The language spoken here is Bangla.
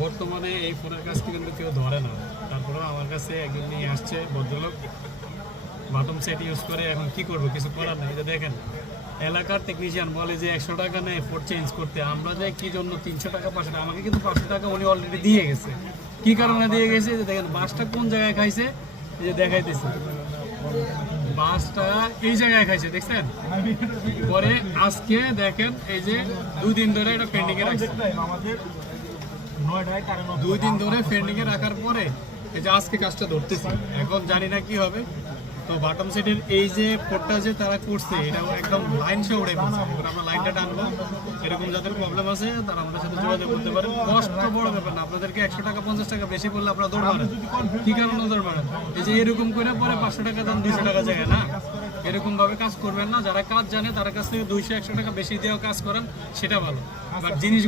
বর্তমানে এই ফোনের কাজকে কিন্তু কেউ ধরে না, তারপরেও আমার কাছে একজন নিয়ে আসছে ভদ্রলোক, বাটম সেট ইউজ করে। এখন কি করবো, কিছু করার নেই। যে দেখেন, এলাকার টেকনিশিয়ান বলে যে 100 টাকা নেয় ফোর চেঞ্জ করতে, আমরা যাই কি জন্য 300 টাকা 500 টাকা, আমাকে কিন্তু 500 টাকা উনি অলরেডি দিয়ে গেছে। কি কারণে দিয়ে গেছে, যে দেখেন বাসটা কোন জায়গায় খাইছে, এই যে দেখাইতেছে বাসটা এই জায়গায় খাইছে, দেখছেন। পরে আজকে দেখেন এই যে 2 দিন ধরে এটা পেন্ডিং এ রাখছে, 2 দিন ধরে পেন্ডিং এ রাখার পরে এই যে আজকে কাজটা ধরতেছি। এখন জানি না কি হবে। তো বাটম সেটের এই যে পোর্টটা যে তারা করছে, এটা একদম লাইন সে উড়ে গেছে। এবার আমরা লাইনটা টানবো, এরকম যাদের প্রবলেম আছে তারা আমাদের সাথে যোগাযোগ করতে পারেন। কষ্ট বড় ব্যাপার না, আপনাদেরকে 100 টাকা 50 টাকা বেশি বললে আপনারা দৌড় মারেন। কি কারণে দৌড় মারেন, এই যে এরকম করে পরে 500 টাকা দাম 200 টাকা জায়গায় না, এরকম ভাবে কাজ করবেন না। যারা কাজ জানে তার কাছ থেকে 200 100 টাকা বেশি দিয়েও কাজ করেন, সেটা ভালো। বাট জিনিস